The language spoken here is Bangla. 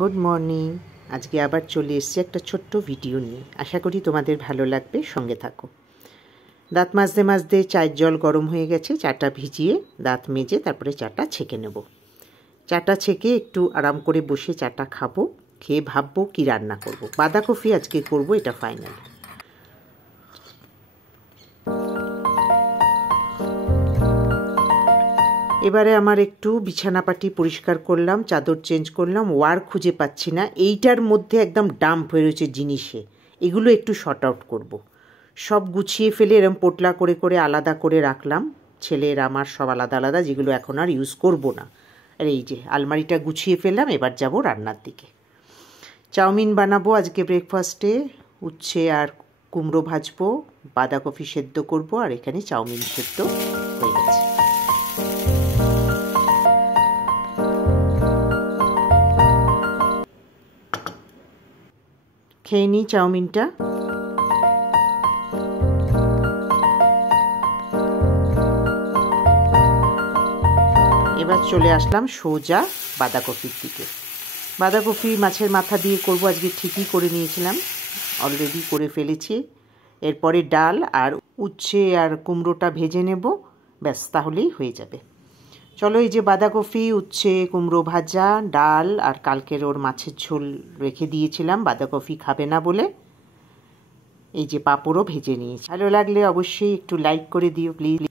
Good morning. আজকে আবার চলে এসেছি একটা ছোট্ট ভিডিও নিয়ে। আশা করি তোমাদের ভালো লাগবে, সঙ্গে থাকো। দাঁত মাজতে মাজতে চায়ের জল গরম হয়ে গেছে, চাটা ভিজিয়ে দাঁত মেজে তারপরে চাটা ছেঁকে নেব। চাটা ছেঁকে একটু আরাম করে বসে চাটা খাবো, খেয়ে ভাববো কি রান্না করব। বাঁধাকপি আজকে করব, এটা ফাইনাল। এবারে আমার একটু বিছানাপাটি পরিষ্কার করলাম, চাদর চেঞ্জ করলাম, ওয়ার খুঁজে পাচ্ছি না। এইটার মধ্যে একদম ডাম্প হয়ে রয়েছে জিনিসে, এগুলো একটু শর্ট আউট করব। সব গুছিয়ে ফেলে এরম পোটলা করে করে আলাদা করে রাখলাম, ছেলের আমার সব আলাদা আলাদা, যেগুলো এখন আর ইউজ করব না। আর এই যে আলমারিটা গুছিয়ে ফেললাম, এবার যাব রান্নার দিকে। চাউমিন বানাবো আজকে ব্রেকফাস্টে। উচ্ছে আর কুমড়ো ভাজবো, বাঁধাকপি সেদ্ধ করব, আর এখানে চাউমিন সেদ্ধ হয়ে গেছে। খেয়ে নিই চাউমিনটা। এবার চলে আসলাম সোজা বাঁধাকপির দিকে। বাঁধাকপি মাছের মাথা দিয়ে করব আজকে, ঠিকই করে নিয়েছিলাম, অলরেডি করে ফেলেছি। এরপরে ডাল আর উচ্ছে আর কুমড়োটা ভেজে নেব, ব্যাস তাহলেই হয়ে যাবে। চলো, এই যে বাঁধাকপি, উচ্ছে, কুমড়ো ভাজা, ডাল আর কালকের ওর মাছের ঝোল রেখে দিয়েছিলাম, বাঁধাকপি খাবে না বলে। এই যে পাঁপড়ও ভেজে নিয়েছি। ভালো লাগলে অবশ্যই একটু লাইক করে দিও প্লিজ।